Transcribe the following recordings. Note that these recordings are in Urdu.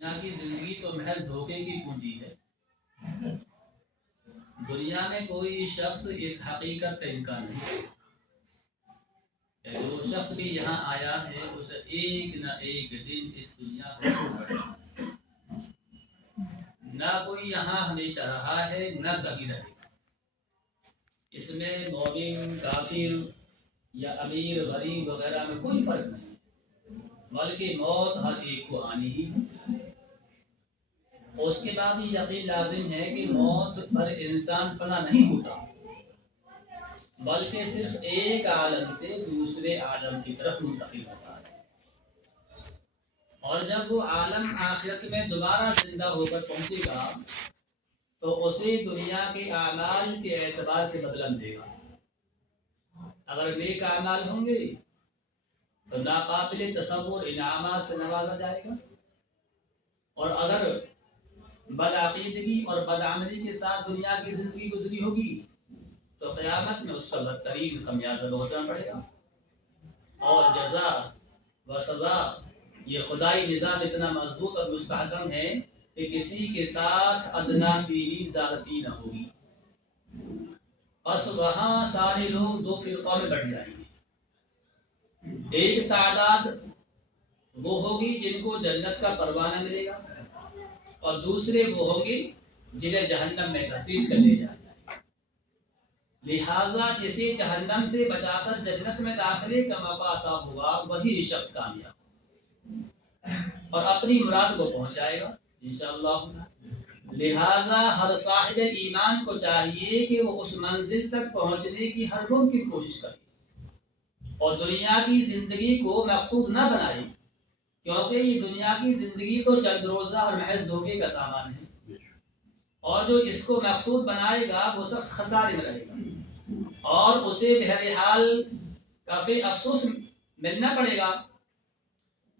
دنیا کی زندگی تو محض دھوکے کی پونجی ہے۔ دنیا میں کوئی شخص اس حقیقت کا انکار نہیں کہ جو شخص بھی یہاں آیا ہے اسے ایک نہ ایک دن اس دنیا کو چھوڑ پڑنا، نہ کوئی یہاں ہمیشہ رہا ہے نہ کبھی رہے گا۔ اس میں مومن کافر یا امیر غریب وغیرہ میں کوئی فرق نہیں، بلکہ موت ہر ایک کو آنی ہی ہے۔ اس کے بعد یہ یقین لازم ہے کہ موت پر انسان فنا نہیں ہوتا، بلکہ صرف ایک عالم سے دوسرے عالم کی طرف منتقل ہوتا ہے، اور جب وہ عالم آخرت میں دوبارہ زندہ ہو کر پہنچے گا تو اسے دنیا کے اعمال کے اعتبار سے بدلہ ملے گا۔ اگر نیک اعمال ہوں گے تو ناقابل تصور انعامات سے نوازا جائے گا، اور اگر بدعقیدگی اور بدعملی کے ساتھ دنیا کی زندگی گزری ہوگی تو قیامت میں اس کا بدترین خمیازہ بھگتنا پڑے گا۔ اور جزا و سزا یہ خدائی نظام اتنا مضبوط اور مستحکم ہے کہ کسی کے ساتھ ادنا سی بھی زیادتی نہ ہوگی۔ بس وہاں سارے لوگ دو فرقوں میں بٹ جائیں گے۔ ایک تعداد وہ ہوگی جن کو جنت کا پروانہ ملے گا، اور دوسرے وہ ہوں گے جنہیں جہنم میں گھسیٹ کر لے جایا جائے گا۔ لہذا جسے جہنم سے بچا کر جنت میں داخلے کا موقع عطا ہوا وہی شخص کامیاب اور اپنی مراد کو پہنچ جائے گا انشاءاللہ۔ لہذا ہر صاحب ایمان کو چاہیے کہ وہ اس منزل تک پہنچنے کی ہر ممکن کوشش کرے اور دنیا کی زندگی کو مقصود نہ بنائے، کیونکہ یہ دنیا کی زندگی تو چند روزہ اور محض دھوکے کا سامان ہے، اور جو اس کو مقصود بنائے گا وہ سخت خسارے میں رہے گا اور اسے بہرحال کافی افسوس ملنا پڑے گا۔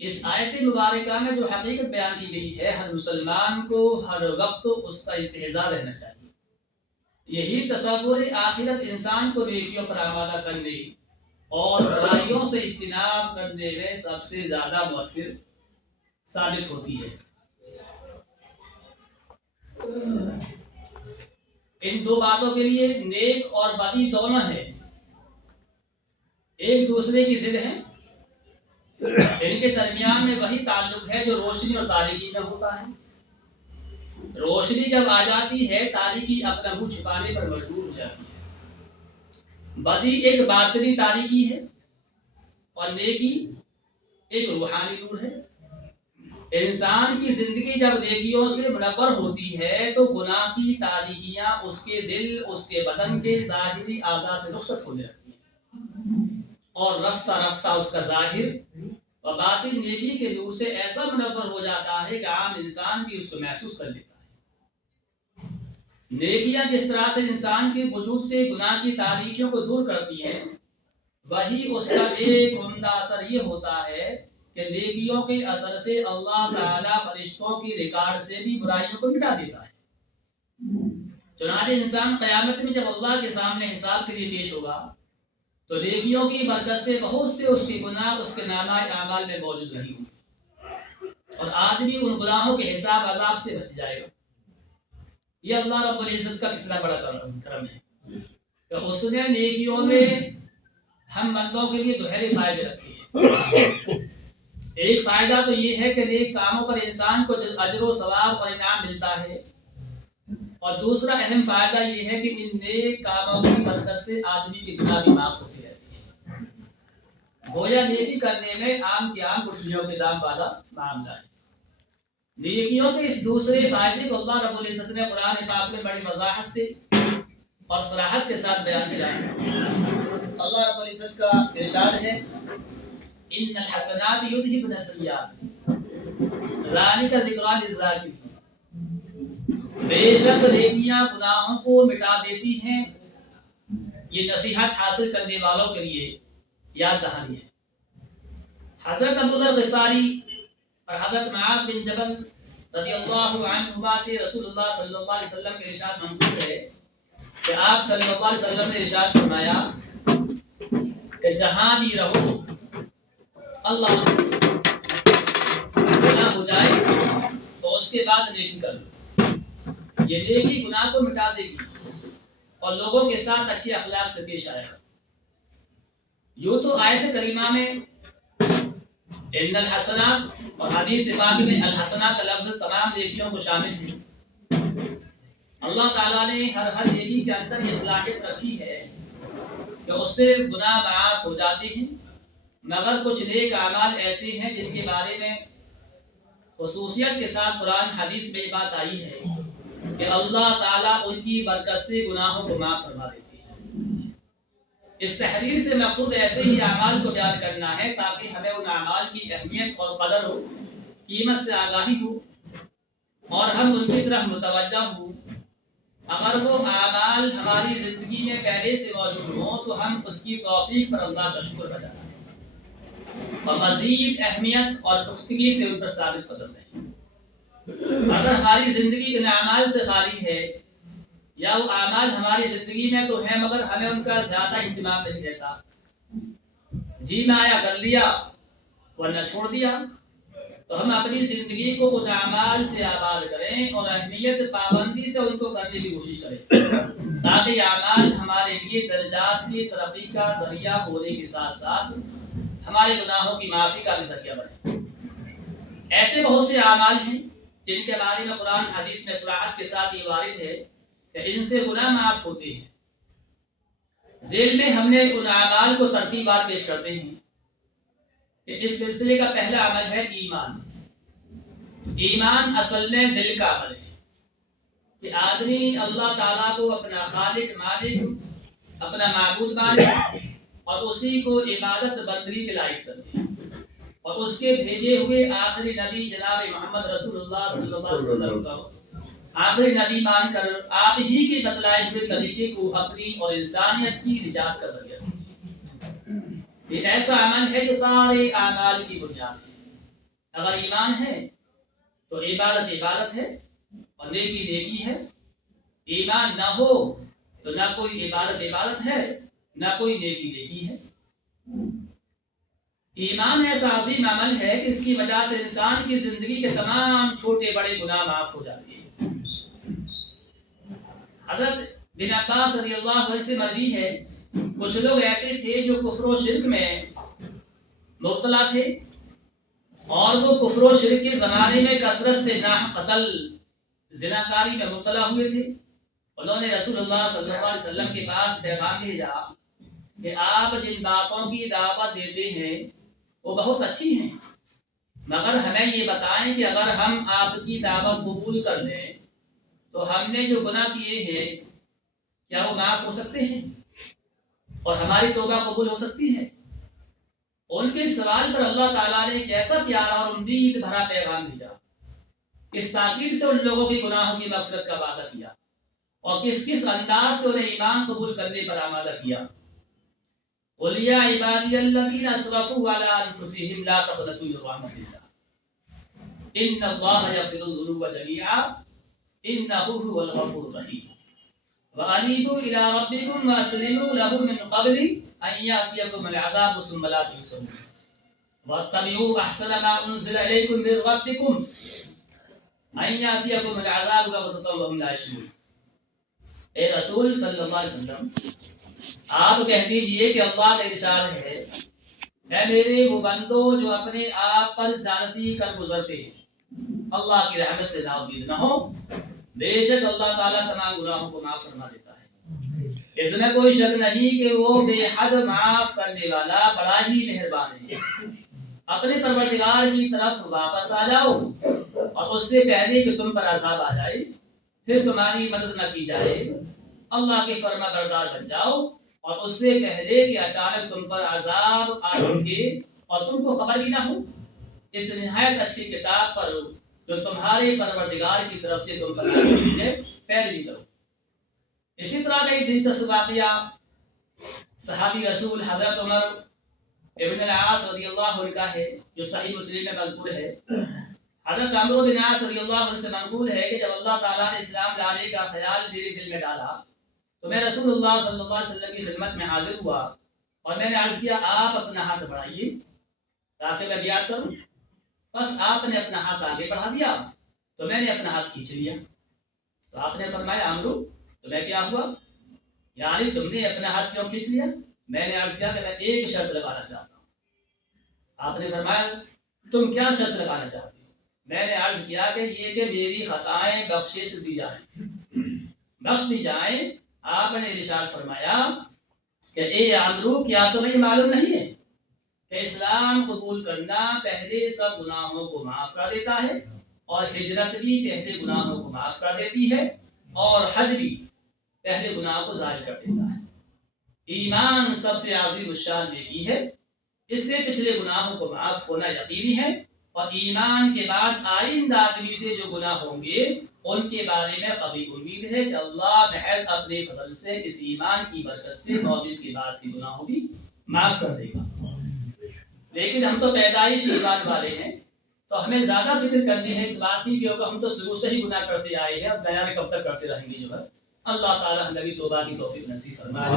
اس آیت مبارکہ میں جو حقیقت بیان کی گئی ہے، ہر مسلمان کو ہر وقت اس کا انتظار رہنا چاہیے۔ یہی تصور آخرت انسان کو نیکیوں پر آمادہ کرنے اور برائیوں سے اجتناب کرنے میں سب سے زیادہ مؤثر ثابت ہوتی ہے۔ ان دو باتوں کے لیے نیک اور بدی دونوں ہیں، ایک دوسرے کی ضد ہیں، ان کے درمیان میں وہی تعلق ہے جو روشنی اور تاریکی میں ہوتا ہے۔ روشنی جب آ جاتی ہے تاریکی اپنا منہ چھپانے پر مجبور ہو جاتی ہے۔ بدی ایک باطنی تاریکی ہے اور نیکی ایک روحانی نور ہے۔ انسان کی زندگی جب نیکیوں سے منور ہوتی ہے تو گناہ کی تاریکیاں اس کے دل، اس کے بدن کے ظاہری اعضاء سے رخصت ہونے لگتی ہیں، اور رفتہ رفتہ اس کا ظاہر و باطن نیکی کے نور سے ایسا منور ہو جاتا ہے کہ عام انسان بھی اس کو محسوس کر لیتا ہے۔ نیکیاں جس طرح سے انسان کے وجود سے گناہ کی تاریکیوں کو دور کرتی ہیں، وہی اس کا ایک عمدہ اثر یہ ہوتا ہے کہ نیکیوں کے اثر سے اللہ تعالیٰ فرشتوں کی ریکارڈ سے بھی برائیوں کو مٹا دیتا ہے۔ چنانچہ انسان قیامت میں جب اللہ کے سامنے حساب کے لیے پیش ہوگا تو نیکیوں کی برکت سے بہت سے اس کے گناہ اس کے نامہ اعمال میں موجود نہیں ہوں گے، اور آدمی ان گناہوں کے حساب عذاب سے بچ جائے گا۔ یہ اللہ رب العزت کا کتنا بڑا کرم ہے کہ اس نے نیکیوں میں ہم بندوں کے لیے دوہرے فائدے رکھے ہیں۔ ایک فائدہ تو یہ ہے کہ نیک کاموں پر انسان کو اجر و ثواب اور انعام ملتا ہے، اور دوسرا اہم فائدہ یہ ہے کہ ان نیک کاموں کی برکت سے آدمی کی گناہ بھی معاف ہوتی رہتی ہے۔ گویا نیکی کرنے میں عام کے عام خوشیوں کے دام والا معاملہ ہے۔ نیکیوں کے اس دوسرے فائدے کو اللہ رب العزت نے قرآن پاک میں بڑی وضاحت سے اور صراحت کے ساتھ بیان کیا ہے۔ اللہ رب العزت کا ارشاد ہے، ان الحسنات یذہبن السیئات ذالک ذکریٰ للذاکرین۔ بے شک نیکیاں گناہوں کو مٹا دیتی ہیں، یہ نصیحت حاصل کرنے والوں کے لیے یاد دہانی ہے۔ حضرت ابو ذر غفاری اور حضرت معاذ بن جبل رضی اللہ عنہما سے رسول اللہ صلی اللہ علیہ وسلم کے ارشاد منقول ہے کہ آپ صلی اللہ علیہ وسلم نے ارشاد فرمایا کہ جہاں بھی رہو اللہ گناہ ہو جائے اس کے بعد نیکی کر لو، یہ نیکی گناہ کو مٹا دے گی اور لوگوں کے ساتھ اچھے اخلاق سے پیش آئے گا۔ یوں تو آیت کریمہ میں ان الحسنات اور حدیث پاک میں الحسنات کا لفظ تمام نیکیوں کو شامل ہے۔ اللہ تعالیٰ نے ہر نیکی کے اندر یہ صلاحیت رکھی ہے کہ اس سے گناہ معاف ہو جاتے ہیں، مگر کچھ نیک اعمال ایسے ہیں جن کے بارے میں خصوصیت کے ساتھ قرآن حدیث میں یہ بات آئی ہے کہ اللہ تعالیٰ ان کی برکت سے گناہوں کو معاف فرما دیتے ہیں۔ اس تحریر سے مقصود ایسے ہی اعمال کو بیان کرنا ہے تاکہ ہمیں ان اعمال کی اہمیت اور قدر ہو، قیمت سے آگاہی ہو اور ہم ان کی طرف متوجہ ہوں۔ اگر وہ اعمال ہماری زندگی میں پہلے سے موجود ہوں تو ہم اس کی توفیق پر اللہ کا شکر ادا کریں اور مزید اہمیت اور پختگی سے ان پر ثابت قدم رہیں۔ اگر ہماری زندگی ان اعمال سے خالی ہے یا وہ اعمال ہماری زندگی میں تو ہیں مگر ہمیں ان کا زیادہ اہتمام نہیں رہتا، جی میں آیا کر لیا ورنہ چھوڑ دیا، تو ہم اپنی زندگی کو ان اعمال سے آباد کریں اور اہمیت پابندی سے ان کو کرنے کی کوشش کریں تاکہ یہ اعمال ہمارے لیے درجات کی ترقی کا ذریعہ ہونے کے ساتھ ساتھ ہمارے گناہوں کی معافی کا بھی ذریعہ بنے۔ ایسے بہت سے اعمال ہیں جن کے بارے میں قرآن حدیث میں صراحت کے ساتھ یہ وارد ہے کہ ان سے گناہ معاف ہوتے ہیں۔ ذیل میں ہم نے ان اعمال کو ترتیبات پیش کرتے ہیں کہ اس سلسلے کا پہلا عمل ہے ایمان۔ ایمان اصل میں دل کا عمل ہے کہ آدمی اللہ تعالیٰ کو اپنا خالق مالک، اپنا معبود مانے اور اسی کو عبادت بندگی کے لائق سمجھے اور اس کے بھیجے ہوئے آخری نبی جناب محمد رسول اللہ صلی اللہ علیہ وسلم کو آخری نبی مان کر آپ ہی کے بتلائے ہوئے طریقے کو اپنی اور انسانیت کی نجات کا ذریعہ سمجھے۔ یہ ایسا عمل ہے جو سارے اعمال کی بنیاد ہے۔ اگر ایمان ہے تو عبادت عبادت ہے اور نیکی نیکی ہے۔ ایمان نہ ہو تو نہ کوئی عبادت عبادت ہے نہ کوئی نیکی نیکی ہے۔ ایمان ایسا عظیم عمل ہے کہ اس کی وجہ سے انسان کی زندگی کے تمام چھوٹے بڑے گناہ معاف ہو جاتے ہیں۔ حضرت بن عباس رضی اللہ عنہ سے مروی ہے کچھ لوگ ایسے تھے جو کفر و شرک میں مبتلا تھے اور وہ کفر و شرک کے زمانے میں کثرت سے ناحق قتل زناکاری میں مبتلا ہوئے تھے۔ انہوں نے رسول اللہ صلی اللہ علیہ وسلم کے پاس پیغام بھیجا کہ آپ جن باتوں کی دعوت دیتے ہیں وہ بہت اچھی ہیں، مگر ہمیں یہ بتائیں کہ اگر ہم آپ کی دعوت قبول کر لیں تو ہم نے جو گناہ کیے ہیں کیا وہ معاف ہو سکتے ہیں اور ہماری توبہ قبول ہو سکتی ہے؟ ان کے سوال پر اللہ تعالیٰ نے ایک ایسا پیارا اور امید بھرا پیغام بھیجا، اس تاکید سے ان لوگوں کی گناہوں کی مغفرت کا وعدہ کیا اور کس کس انداز سے انہیں ایمان قبول کرنے پر آمادہ کیا۔ قُلْ يَا عِبَادِيَ الَّذِينَ أَسْرَفُوا عَلَىٰ أَنفُسِهِمْ لَا تَقْنَطُوا مِن رَحْمَةِ اللَّهِ إِنَّ اللَّهَ يَغْفِرُ الذُّنُوبَ جَمِيعًا إِنَّهُ هُوَ الْغَفُورُ الرَّحِيمُ وَأَنِيبُوا إِلَىٰ رَبِّكُمْ وَأَسْلِمُوا لَهُ مِن قَبْلِ أَن يَأْتِيَكُمُ الْعَذَابُ ثُمَّ لَا تُنصَرُونَ وَاتَّبِعُوا أَحْسَنَ مَا أُنزِلَ إِلَيْكُم مِّن رَّبِّكُمْ أَن يَأْتِيَكُمُ الْعَذَابُ بَغْتَةً وَهُمْ لَا يَشْعُرُونَ۔ اے رسول صلی اللہ علیہ وسلم، آپ کہہ دیجئے کہ اللہ کا ارشاد ہے، اے میرے وہ بندو جو اپنے آپ پر زیادتی کر گزرتے ہیں، اللہ کی رحمت سے ناامید نہ ہو، بے شک اللہ تعالیٰ تمام گناہوں کو معاف فرما دیتا ہے۔ اس میں کوئی شک نہیں کہ وہ بے حد معاف کرنے والا بڑا ہی مہربان ہے۔ اپنے پروردگار کی طرف واپس آ جاؤ اور اس سے پہلے کہ تم پر عذاب آ جائے، پھر تمہاری مدد نہ کی جائے، اللہ کے فرما بردار بن جاؤ اور اس سے پہلے کہ اچانک تم پر عذاب آئیں گے اور تم کو خبر بھی نہ ہو، اس نہایت اچھی کتاب پر جو تمہارے پروردگار کی طرف سے تم پر نازل ہے پیروی کرو۔ اسی طرح کا ایک دلچسپ واقعہ صحابی رسول حضرت عمر ابن العاص رضی اللہ عنہ کا ہے جو صحیح مسلم میں مذکور ہے۔ حضرت عمرو بن عاص رضی اللہ عنہ سے منقول ہے کہ جب اللہ تعالیٰ نے اسلام لانے کا خیال میرے دل میں ڈالا تو میں رسول اللہ صلی اللہ علیہ وسلم کی خدمت میں حاضر ہوا اور میں نے عرض کیا آپ اپنا ہاتھ بڑھائیے تاکہ میں بیعت کروں۔ بس آپ نے اپنا ہاتھ آگے بڑھا دیا تو میں نے اپنا ہاتھ کھینچ لیا. تو آپ نے فرمایا عمرو تمہیں کیا ہوا؟ یعنی تم نے اپنا ہاتھ کیوں کھینچ لیا؟ میں نے عرض کیا کہ میں ایک شرط لگانا چاہتا ہوں. آپ نے فرمایا تم کیا شرط لگانا چاہتے ہو؟ میں نے عرض کیا کہ یہ کہ میری خطائیں بخشش دی جائیں، بخش دی جائیں. آپ نے ارشاد فرمایا کہ اے عمرو کیا تمہیں یہ معلوم نہیں ہے کہ اسلام قبول کرنا پہلے سب گناہوں کو معاف کر دیتا ہے، اور ہجرت بھی پہلے گناہوں کو معاف کر دیتی ہے، اور حج بھی پہلے گناہ کو ظاہر کر دیتا ہے. ایمان سب سے عظیم الشان نیکی ہے، اس سے پچھلے گناہوں کو معاف ہونا یقینی ہے، اور ایمان کے بعد آئندہ آدمی سے جو گناہ ہوں گے ان کے بارے میں قوی امید ہے کہ اللہ محض اپنے فضل سے اس ایمان کی برکت سے مومن کے بعد کے گناہوں بھی معاف کر دے گا. لیکن ہم تو پیدائش ایمان والے ہیں، تو ہمیں زیادہ فکر کرنی ہے اس بات کی کہ ہم تو شروع سے ہی گناہ کرتے آئے ہیں، اور بیان کب تک کرتے رہیں گے. جو ہے اللہ تعالی ہم نبی توبہ کی توفیق نصیب فرمائے.